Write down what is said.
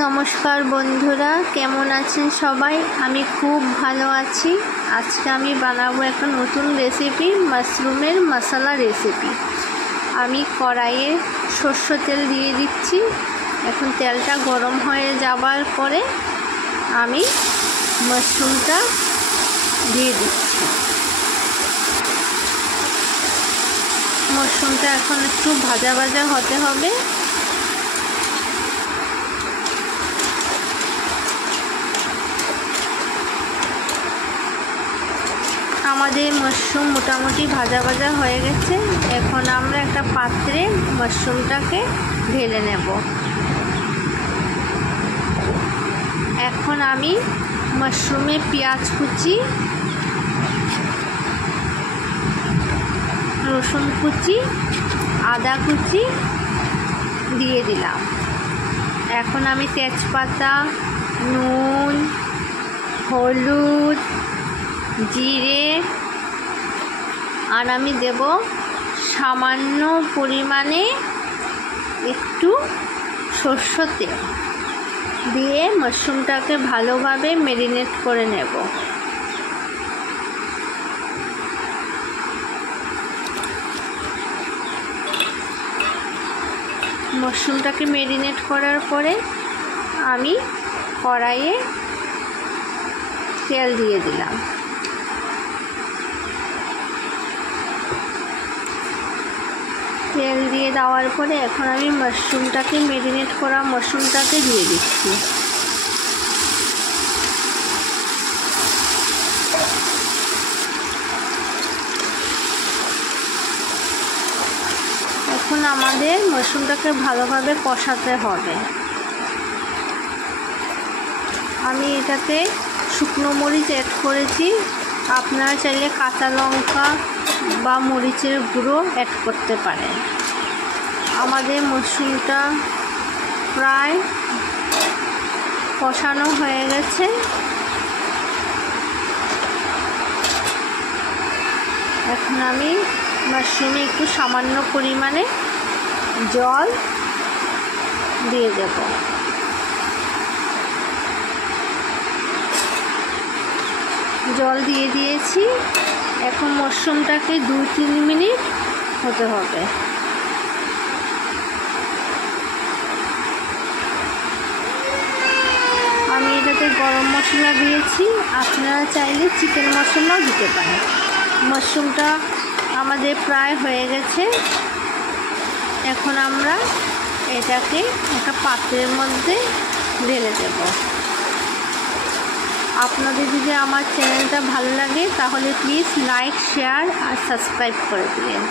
নমস্কার বন্ধুরা, কেমন আছেন সবাই? আমি খুব ভালো আছি। আজকে আমি বানাবো একটা নতুন রেসিপি, মাশরুমের মশলা রেসিপি। আমি কড়াইয়ে সরষের তেল দিয়ে দিচ্ছি। এখন তেলটা গরম হয়ে যাবার পরে আমি মাশরুমটা দিয়ে দিচ্ছি। মাশরুমটা এখন একটু ভাজা ভাজা হতে হবে। আমাদের মাশরুম মোটামুটি ভাজা ভাজা হয়ে গেছে। এখন আমরা একটা পাত্রে মাশরুমটাকে ঢেলে নেব। এখন আমি মাশরুমে পেঁয়াজ কুচি, রসুন কুচি, আদা কুচি দিয়ে দিলাম। এখন আমি তেজপাতা, নুন, হলুদ, জিরে আর আমি দেব সামান্য পরিমাণে একটু সরষের তেল দিয়ে মাশরুমটাকে ভালোভাবে ম্যারিনেট করে নেব। মাশরুমটাকে ম্যারিনেট করার পরে আমি কড়াইয়ে তেল দিয়ে দিলাম। তেল দিয়ে দেওয়ার পরে এখন আমি মাশরুমটাকে ম্যারিনেট করা মাশরুমটাকে দিয়ে দিচ্ছি। এখন আমাদের মাশরুমটাকে ভালোভাবে কষাতে হবে। আমি এটাতে শুকনো মরিচ অ্যাড করেছি। আপনারা চাইলে কাঁচা লঙ্কা বা মরিচের গুঁড়ো অ্যাড করতে পারেন। আমাদের মাশরুমটা প্রায় কষানো হয়ে গেছে। এখন আমি মাশরুমে একটু সামান্য পরিমাণে জল দিয়ে দেব। জল দিয়ে দিয়েছি। এখন মাশরুমটাকে 2-3 মিনিট হতে হবে। আমি এটাতে গরম মশলা দিয়েছি, আপনারা চাইলে চিকেন মশলাও দিতে পারেন। মাশরুমটা আমাদের প্রায় হয়ে গেছে। এখন আমরা এটাকে একটা পাত্রের মধ্যে ঢেলে দেব। আপনাদের যদি আমার চ্যানেলটা ভালো লাগে তাহলে প্লিজ লাইক, শেয়ার আর সাবস্ক্রাইব করে দিবেন।